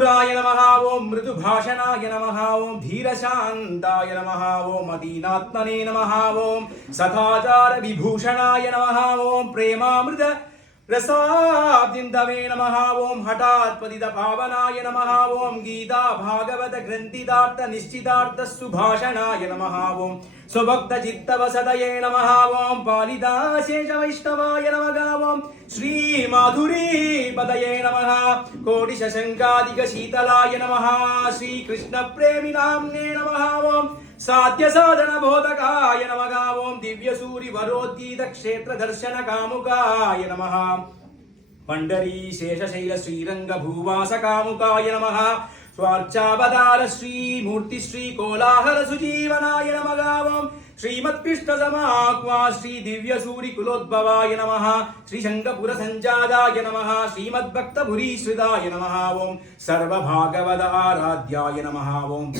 राय नमः ओम मृदुभाषणाय नमः ओम धीरशान्ताय नमः ओम अदीनात्मने नमः ओम सदाचार विभूषणाय नमः ओम प्रेमामृत रसाब्दिन्दवे नमः ओम हठात्पतित पावनाय नमः ओम गीता भागवत ग्रन्थिदार्थ निश्चितार्थ सुभाषणाय नमः ओम स्वभक्त चित्तवसदये नमः ओम पालिता शेष वैष्णवाय नमः ओम श्री माधुरी पदये नमः कोटिश शंकादिक शीतलाय नमः श्री कृष्ण प्रेमी नाम्ने नमः ओम साध्य साधन बोधकाय नमः ओम दिव्य सूरि वरोद्गीत क्षेत्र दर्शन कामुकाय नमः पंडरी शेषशैल श्रीरंग भूवास कामुकाय नमः स्वार्चावतार श्री मूर्ति श्री कोलाहल सुजीवनाय नमः ओम श्रीमत्कृष्ण समाक्वा श्री दिव्य सूरि कुलोद्भवाय नमः श्री शंखपुर संजाताय नमः श्रीमद्भक्त भुरीश्रिताय नमः ओम सर्व भागवत आराध्याय नमः ओम